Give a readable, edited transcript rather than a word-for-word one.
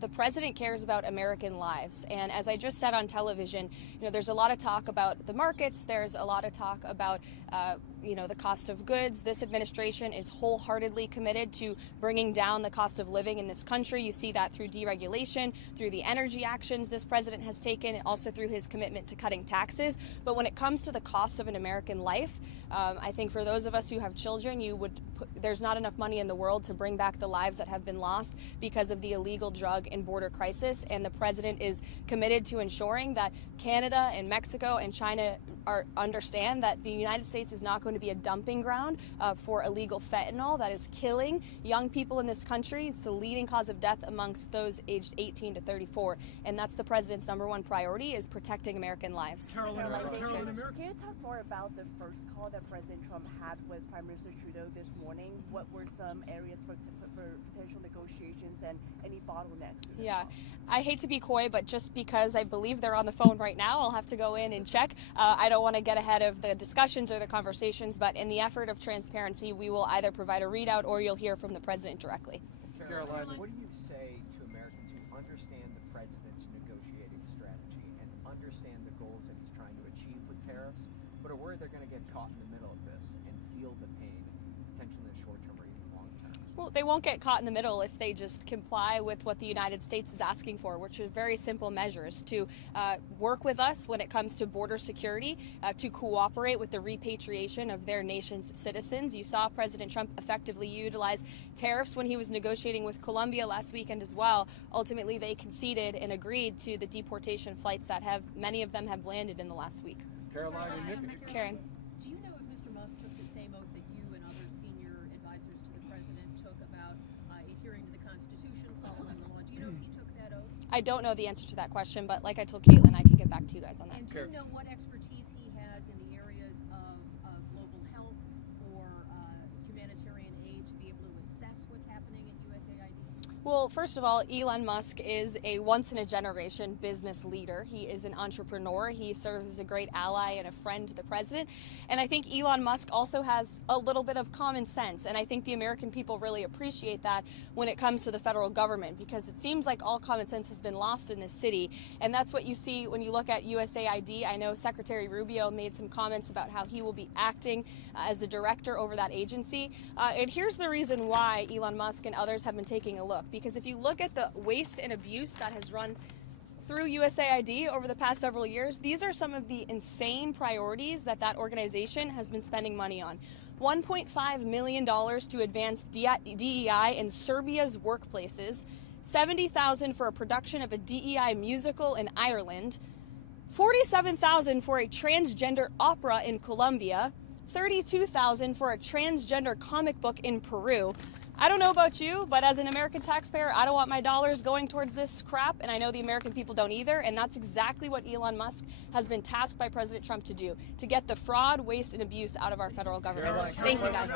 The president cares about American lives. And as I just said on television, there's a lot of talk about the markets. There's a lot of talk about, the cost of goods. This administration is wholeheartedly committed to bringing down the cost of living in this country. You see that through deregulation, through the energy actions this president has taken, and also through his commitment to cutting taxes. But when it comes to the cost of an American life, I think for those of us who have children, there's not enough money in the world to bring back the lives that have been lost because of the illegal drug and border crisis. And the president is committed to ensuring that Canada and Mexico and China understand that the United States is not going to be a dumping ground for illegal fentanyl that is killing young people in this country. It's the leading cause of death amongst those aged 18 to 34. And that's the president's #1 priority, is protecting American lives. Caroline, can you talk more about the first call that President Trump had with Prime Minister Trudeau this morning? What were some areas for potential negotiations and any bottlenecks? Yeah, I hate to be coy, but just because I believe they're on the phone right now, I'll have to go in and check. I don't want to get ahead of the discussions or the conversations, but in the effort of transparency, we will either provide a readout or you'll hear from the president directly. Caroline, what do you say to Americans who understand the president's negotiating strategy and understand the goals that he's trying to achieve with tariffs, but are worried they're going to get caught in the middle of this and feel the pain, potentially in the short term or even long term? Well, they won't get caught in the middle if they just comply with what the United States is asking for, which are very simple measures to work with us when it comes to border security, to cooperate with the repatriation of their nation's citizens. You saw President Trump effectively utilize tariffs when he was negotiating with Colombia last weekend as well. Ultimately, they conceded and agreed to the deportation flights that many of them have landed in the last week. Caroline, Karen. Do you know if Mr. Musk took the same oath that you and other senior advisors to the president took about adhering to the Constitution, following the law? Do you know if he took that oath? I don't know the answer to that question, but like I told Caitlin, I can get back to you guys on that. And do you know what expertise he has in the areas of global health or humanitarian aid to be able to assess what's happening at USAID? Well, first of all, Elon Musk is a once-in-a-generation business leader. He is an entrepreneur. He serves as a great ally and a friend to the president. And I think Elon Musk also has a little bit of common sense. And I think the American people really appreciate that when it comes to the federal government, because it seems like all common sense has been lost in this city. And that's what you see when you look at USAID. I know Secretary Rubio made some comments about how he will be acting as the director over that agency. And here's the reason why Elon Musk and others have been taking a look. Because if you look at the waste and abuse that has run through USAID over the past several years, these are some of the insane priorities that organization has been spending money on. $1.5 million to advance DEI in Serbia's workplaces, $70,000 for a production of a DEI musical in Ireland, $47,000 for a transgender opera in Colombia, $32,000 for a transgender comic book in Peru. I don't know about you, but as an American taxpayer, I don't want my dollars going towards this crap, and I know the American people don't either, and that's exactly what Elon Musk has been tasked by President Trump to do, to get the fraud, waste, and abuse out of our federal government. Thank you, guys.